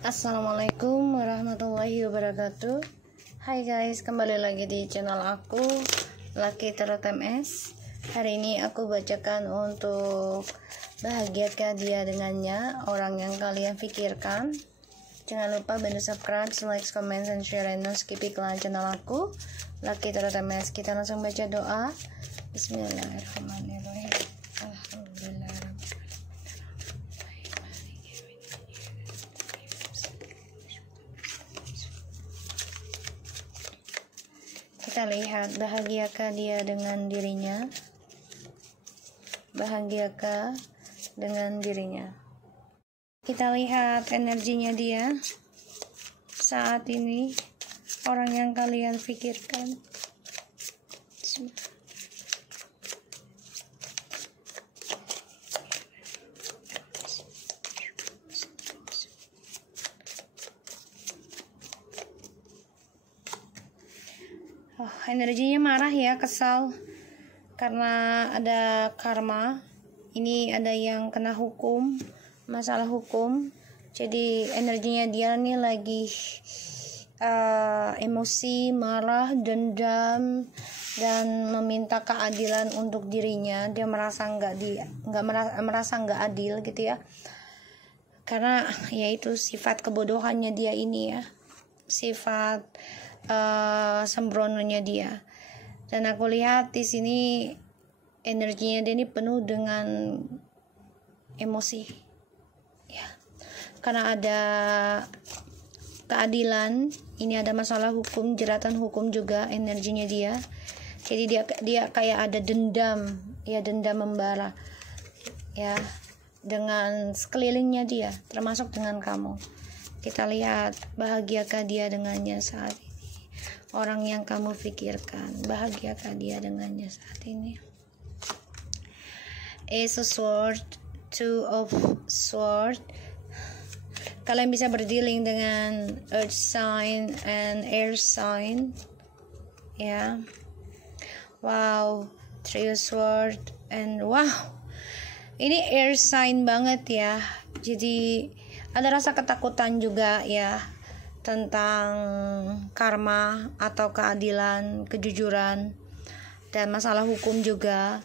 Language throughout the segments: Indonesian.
Assalamualaikum warahmatullahi wabarakatuh. Hai guys, kembali lagi di channel aku, Lucky Tarot MS. Hari ini aku bacakan untuk bahagiakah dia dengannya, orang yang kalian pikirkan. Jangan lupa bantu subscribe, like, comment, and share, and don't skip iklan channel aku, Lucky Tarot MS. Kita langsung baca doa. Bismillahirrahmanirrahim. Alhamdulillah. Kita lihat, bahagiakah dia dengan dirinya? Bahagiakah dengan dirinya? Kita lihat energinya dia saat ini, orang yang kalian pikirkan. Energinya marah ya, kesal karena ada karma. Ini ada yang kena hukum, masalah hukum. Jadi energinya dia nih lagi emosi, marah, dendam, dan meminta keadilan untuk dirinya. Dia merasa merasa nggak adil gitu ya, karena yaitu sifat kebodohannya dia ini ya, sifat sembrononya dia. Dan aku lihat di sini energinya dia ini penuh dengan emosi ya, karena ada keadilan. Ini ada masalah hukum, jeratan hukum juga energinya dia. Jadi dia kayak ada dendam ya, dendam membara ya dengan sekelilingnya dia, termasuk dengan kamu. Kita lihat, bahagiakah dia dengannya saat ini, orang yang kamu pikirkan. Bahagiakah dia dengannya saat ini? Ace of Sword, Two of Sword. Kalian bisa berdealing dengan earth sign and air sign ya. Wow, Three of Sword and wow, ini air sign banget ya. Jadi ada rasa ketakutan juga ya tentang karma atau keadilan, kejujuran, dan masalah hukum juga.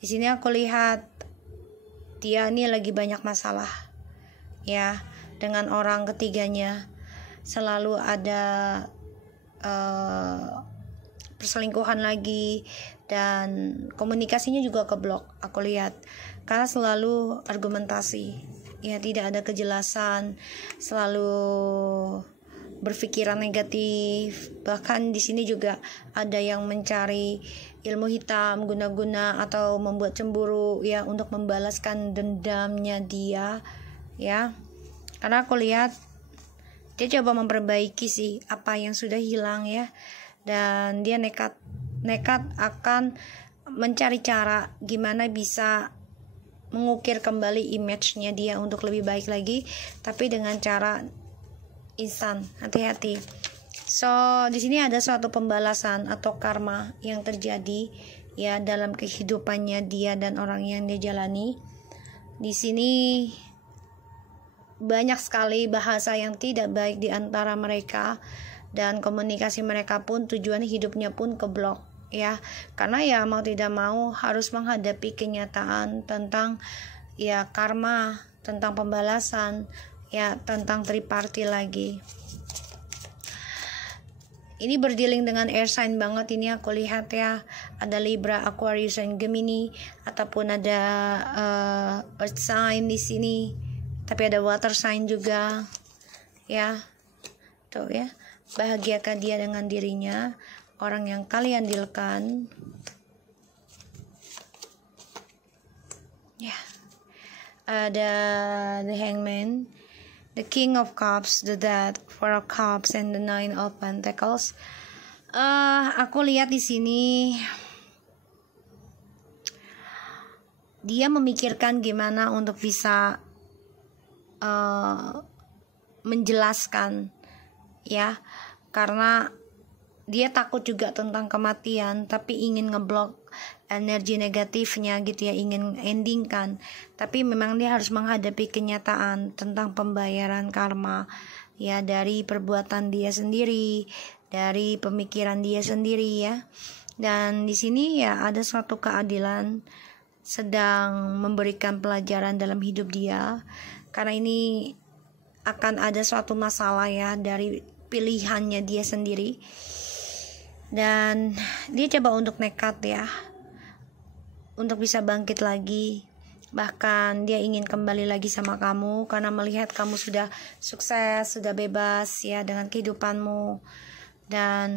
Di sini aku lihat dia ini lagi banyak masalah ya dengan orang ketiganya. Selalu ada perselingkuhan lagi, dan komunikasinya juga keblok aku lihat, karena selalu argumentasi ya, tidak ada kejelasan, selalu berpikiran negatif. Bahkan di sini juga ada yang mencari ilmu hitam guna-guna atau membuat cemburu ya, untuk membalaskan dendamnya dia ya. Karena aku lihat dia coba memperbaiki sih apa yang sudah hilang ya, dan dia nekat akan mencari cara gimana bisa mengukir kembali image-nya dia untuk lebih baik lagi, tapi dengan cara instan. Hati-hati. So, di sini ada suatu pembalasan atau karma yang terjadi ya dalam kehidupannya dia dan orang yang dia jalani. Di sini banyak sekali bahasa yang tidak baik di antara mereka, dan komunikasi mereka pun, tujuan hidupnya pun keblok ya, karena ya mau tidak mau harus menghadapi kenyataan tentang ya karma, tentang pembalasan ya, tentang triparty lagi. Ini berdealing dengan air sign banget ini aku lihat ya. Ada Libra, Aquarius, dan Gemini, ataupun ada earth sign di sini, tapi ada water sign juga ya. Tuh ya, bahagiakah dia dengan dirinya, orang yang kalian dealkan ya. Ada the Hangman, the King of Cups, the Death, Four of Cups, and the Nine of Pentacles. Aku lihat di sini dia memikirkan gimana untuk bisa menjelaskan ya, karena dia takut juga tentang kematian, tapi ingin ngeblok energi negatifnya gitu ya, ingin endingkan. Tapi memang dia harus menghadapi kenyataan tentang pembayaran karma ya, dari perbuatan dia sendiri, dari pemikiran dia sendiri ya. Dan di sini ya ada suatu keadilan sedang memberikan pelajaran dalam hidup dia, karena ini akan ada suatu masalah ya dari pilihannya dia sendiri. Dan dia coba untuk nekat ya, untuk bisa bangkit lagi. Bahkan dia ingin kembali lagi sama kamu karena melihat kamu sudah sukses, sudah bebas ya dengan kehidupanmu. Dan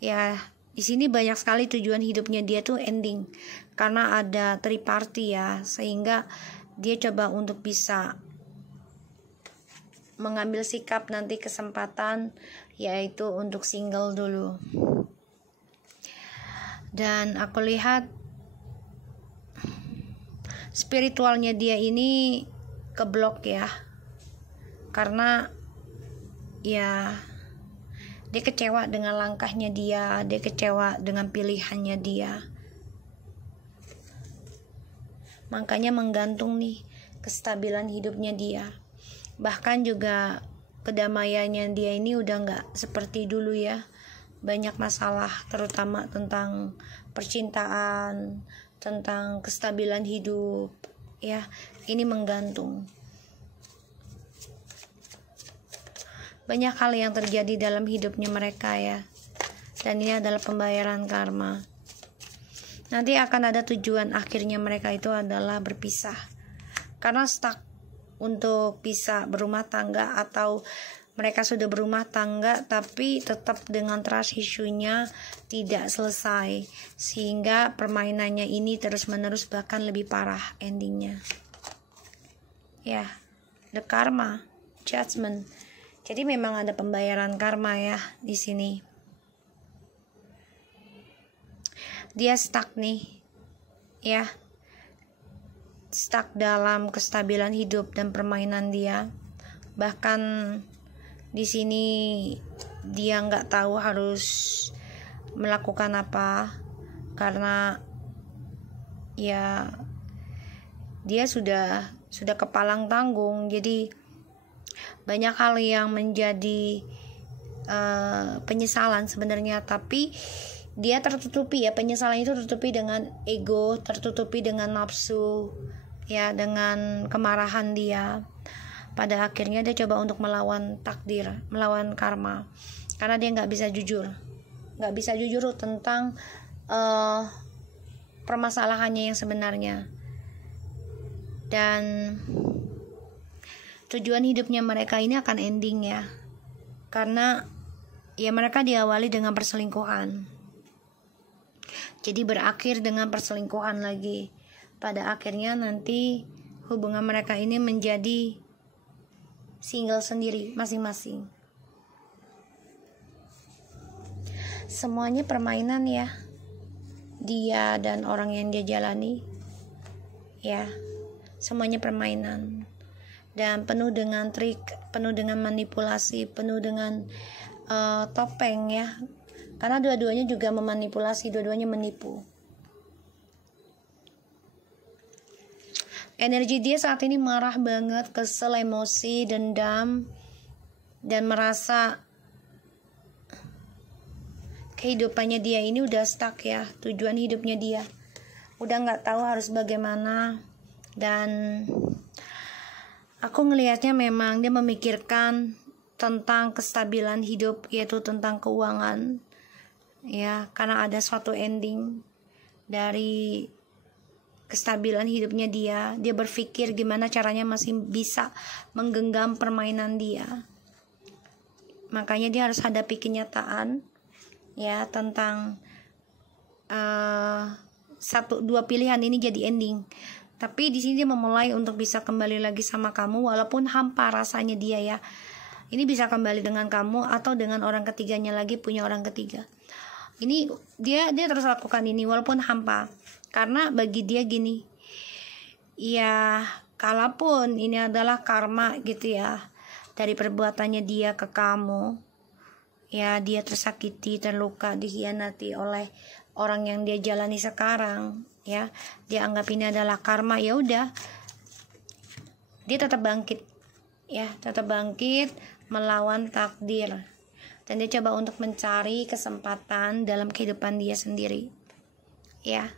ya di sini banyak sekali tujuan hidupnya dia tuh ending karena ada triparty ya, sehingga dia coba untuk bisa mengambil sikap nanti kesempatan yaitu untuk single dulu. Dan aku lihat spiritualnya dia ini keblok ya, karena ya dia kecewa dengan langkahnya dia kecewa dengan pilihannya dia. Makanya menggantung nih kestabilan hidupnya dia. Bahkan juga kedamaiannya dia ini udah gak seperti dulu ya. Banyak masalah terutama tentang percintaan, tentang kestabilan hidup ya. Ini menggantung. Banyak hal yang terjadi dalam hidupnya mereka ya. Dan ini adalah pembayaran karma. Nanti akan ada tujuan akhirnya mereka itu adalah berpisah. Karena stuck untuk bisa berumah tangga, atau mereka sudah berumah tangga tapi tetap dengan trust issue-nya tidak selesai, sehingga permainannya ini terus-menerus bahkan lebih parah endingnya. Ya, the karma, judgment. Jadi memang ada pembayaran karma ya di sini. Dia stuck nih, ya, stuck dalam kestabilan hidup dan permainan dia. Bahkan di sini dia nggak tahu harus melakukan apa, karena ya dia sudah kepalang tanggung. Jadi banyak hal yang menjadi penyesalan sebenarnya, tapi dia tertutupi ya, penyesalan itu tertutupi dengan ego, tertutupi dengan nafsu ya, dengan kemarahan dia. Pada akhirnya dia coba untuk melawan takdir, melawan karma, karena dia nggak bisa jujur tentang permasalahannya yang sebenarnya. Dan tujuan hidupnya mereka ini akan ending ya, karena ya mereka diawali dengan perselingkuhan, jadi berakhir dengan perselingkuhan lagi. Pada akhirnya nanti hubungan mereka ini menjadi single sendiri masing-masing. Semuanya permainan ya, dia dan orang yang dia jalani ya, semuanya permainan. Dan penuh dengan trik, penuh dengan manipulasi, penuh dengan topeng ya. Karena dua-duanya juga memanipulasi, dua-duanya menipu. Energi dia saat ini marah banget, kesel, emosi, dendam, dan merasa kehidupannya dia ini udah stuck ya, tujuan hidupnya dia udah gak tahu harus bagaimana. Dan aku ngelihatnya memang dia memikirkan tentang kestabilan hidup, yaitu tentang keuangan ya, karena ada suatu ending dari kestabilan hidupnya dia berpikir gimana caranya masih bisa menggenggam permainan dia. Makanya dia harus hadapi kenyataan ya, tentang dua pilihan ini jadi ending. Tapi di sini dia memulai untuk bisa kembali lagi sama kamu, walaupun hampa rasanya dia ya. Ini bisa kembali dengan kamu atau dengan orang ketiganya lagi, punya orang ketiga. Ini dia terus lakukan ini walaupun hampa, karena bagi dia gini, ya kalaupun ini adalah karma gitu ya, dari perbuatannya dia ke kamu ya, dia tersakiti, terluka, dikhianati oleh orang yang dia jalani sekarang, ya, dia anggap ini adalah karma, ya udah, dia tetap bangkit, ya, tetap bangkit melawan takdir, dan dia coba untuk mencari kesempatan dalam kehidupan dia sendiri, ya,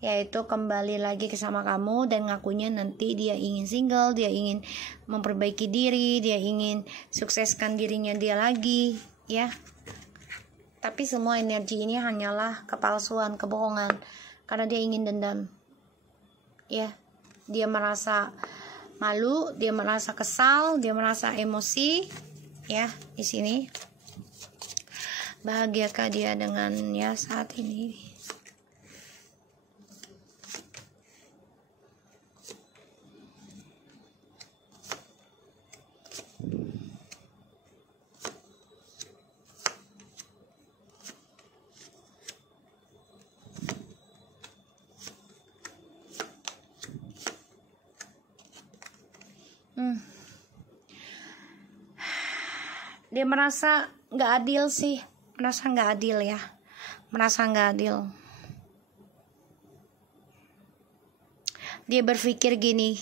yaitu kembali lagi ke sama kamu dan ngakunya nanti dia ingin single, dia ingin memperbaiki diri, dia ingin sukseskan dirinya dia lagi, ya. Tapi semua energi ini hanyalah kepalsuan, kebohongan, karena dia ingin dendam, ya. Dia merasa malu, dia merasa kesal, dia merasa emosi, ya. Di sini bahagiakah dia dengan ya saat ini? Dia merasa nggak adil sih, merasa nggak adil, ya, merasa nggak adil. Dia berpikir gini,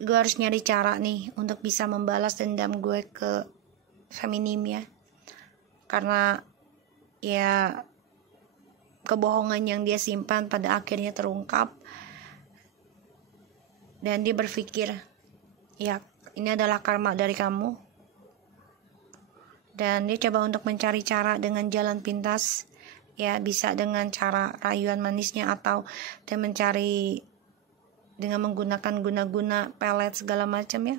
gue harus nyari cara nih untuk bisa membalas dendam gue ke feminim, ya, karena ya kebohongan yang dia simpan pada akhirnya terungkap, dan dia berpikir, ya, ini adalah karma dari kamu. Dan dia coba untuk mencari cara dengan jalan pintas, ya, bisa dengan cara rayuan manisnya, atau dia mencari dengan menggunakan guna-guna, pelet, segala macam, ya,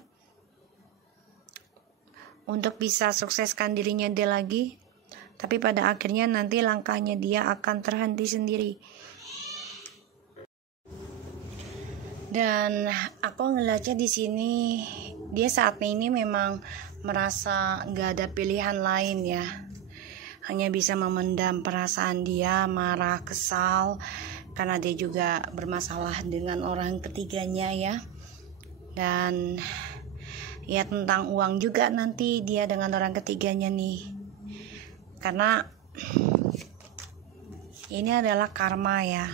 untuk bisa sukseskan dirinya dia lagi. Tapi pada akhirnya nanti langkahnya dia akan terhenti sendiri. Dan aku ngeliatnya di sini, dia saat ini memang merasa nggak ada pilihan lain, ya, hanya bisa memendam perasaan dia, marah, kesal, karena dia juga bermasalah dengan orang ketiganya, ya, dan ya tentang uang juga nanti dia dengan orang ketiganya nih, karena ini adalah karma, ya,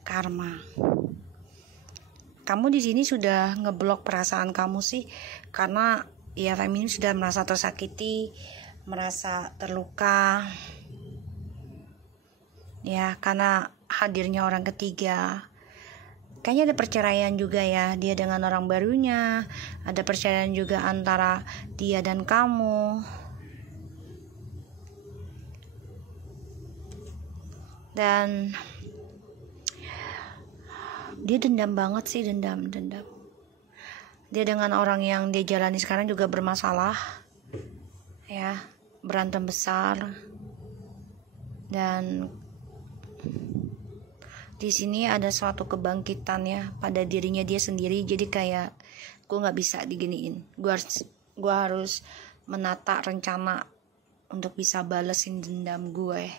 karma. Kamu di sini sudah ngeblok perasaan kamu sih, karena ya feminim sudah merasa tersakiti, merasa terluka, ya, karena hadirnya orang ketiga. Kayaknya ada perceraian juga, ya, dia dengan orang barunya, ada perceraian juga antara dia dan kamu, dan dia dendam banget sih, dendam. Dia dengan orang yang dia jalani sekarang juga bermasalah, ya, berantem besar, dan di sini ada suatu kebangkitan, ya, pada dirinya dia sendiri. Jadi kayak, gue nggak bisa diginiin, gue harus menata rencana untuk bisa balesin dendam gue,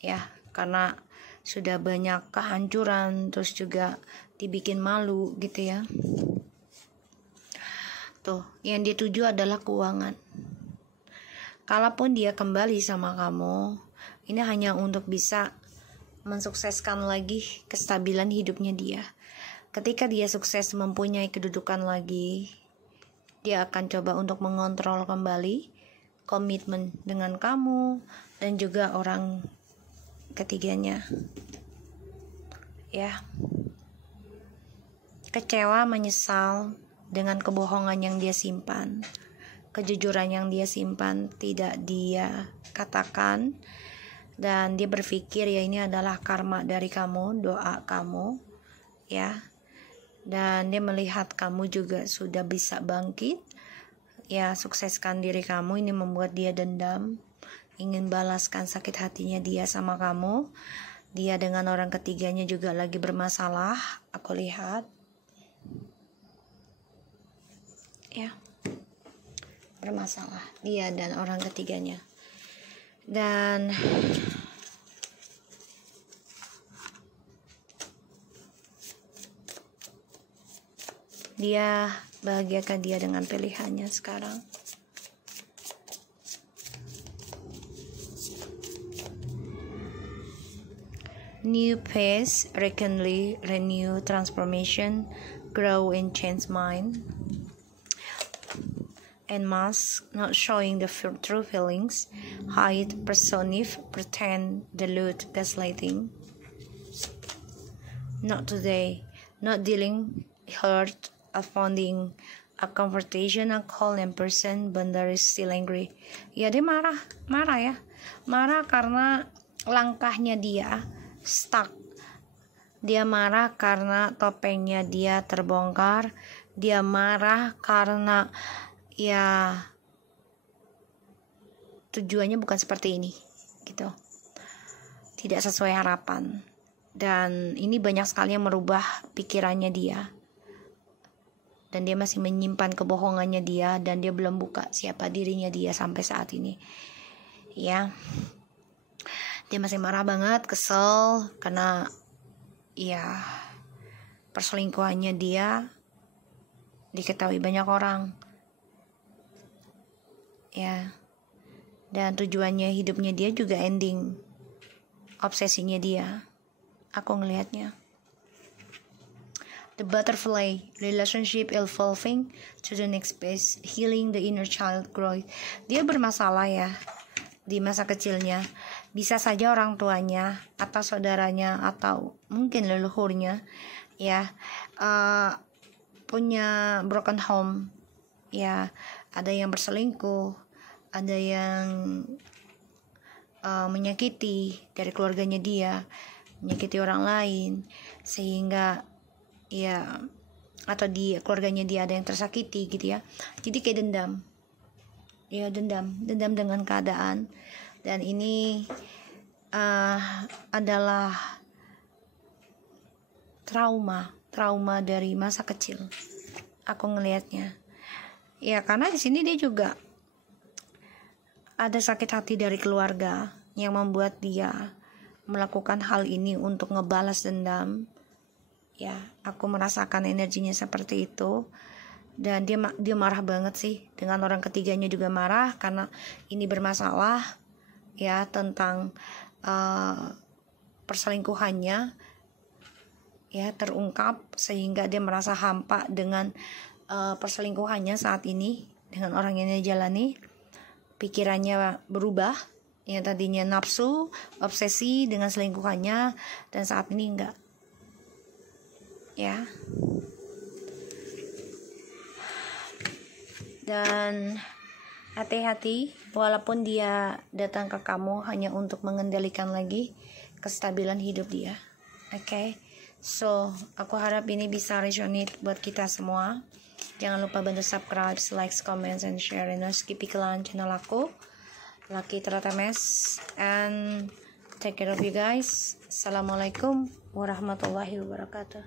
ya, karena sudah banyak kehancuran, terus juga dibikin malu gitu, ya. Tuh, yang dia tuju adalah keuangan. Kalaupun dia kembali sama kamu, ini hanya untuk bisa mensukseskan lagi kestabilan hidupnya dia. Ketika dia sukses mempunyai kedudukan lagi, dia akan coba untuk mengontrol kembali komitmen dengan kamu dan juga orang ketiganya, ya. Kecewa, menyesal dengan kebohongan yang dia simpan, kejujuran yang dia simpan tidak dia katakan, dan dia berpikir ya ini adalah karma dari kamu, doa kamu, ya. Dan dia melihat kamu juga sudah bisa bangkit, ya, sukseskan diri kamu. Ini membuat dia dendam, ingin balaskan sakit hatinya dia sama kamu. Dia dengan orang ketiganya juga lagi bermasalah, aku lihat, ya, bermasalah dia dan orang ketiganya. Dan dia bahagiakan dia dengan pilihannya sekarang. New pace, recently renew transformation, grow and change mind. And mask, not showing the true feelings, hide, personif, pretend, delude, gaslighting. Not today, not dealing, hurt, finding a confrontation, a call in person, but is still angry. Ya dia marah ya, marah karena langkahnya dia stuck. Dia marah karena topengnya dia terbongkar. Dia marah karena ya tujuannya bukan seperti ini gitu, tidak sesuai harapan, dan ini banyak sekali yang merubah pikirannya dia, dan dia masih menyimpan kebohongannya dia, dan dia belum buka siapa dirinya dia sampai saat ini ya. Dia masih marah banget, kesel karena ya perselingkuhannya dia diketahui banyak orang ya, dan tujuannya hidupnya dia juga ending obsesinya dia, aku ngelihatnya. The butterfly, relationship evolving to the next phase, healing the inner child growth. Dia bermasalah ya di masa kecilnya, bisa saja orang tuanya atau saudaranya atau mungkin leluhurnya ya punya broken home ya, ada yang berselingkuh, ada yang menyakiti dari keluarganya dia, menyakiti orang lain, sehingga ya atau di keluarganya dia ada yang tersakiti gitu ya. Jadi kayak dendam ya, dendam dengan keadaan, dan ini adalah trauma dari masa kecil, aku ngelihatnya ya, karena di sini dia juga ada sakit hati dari keluarga yang membuat dia melakukan hal ini untuk ngebalas dendam ya. Aku merasakan energinya seperti itu, dan dia marah banget sih, dengan orang ketiganya juga marah karena ini bermasalah ya, tentang perselingkuhannya ya terungkap, sehingga dia merasa hampa dengan perselingkuhannya saat ini dengan orang yang dia jalani. Pikirannya berubah, yang tadinya nafsu, obsesi dengan selingkuhannya, dan saat ini enggak ya. Dan hati-hati, walaupun dia datang ke kamu hanya untuk mengendalikan lagi kestabilan hidup dia. Oke. So, aku harap ini bisa resonate buat kita semua. Jangan lupa bantu subscribe, like, comment, and share. And skip iklan channel aku, Lucky Tratames. And take care of you guys. Assalamualaikum warahmatullahi wabarakatuh.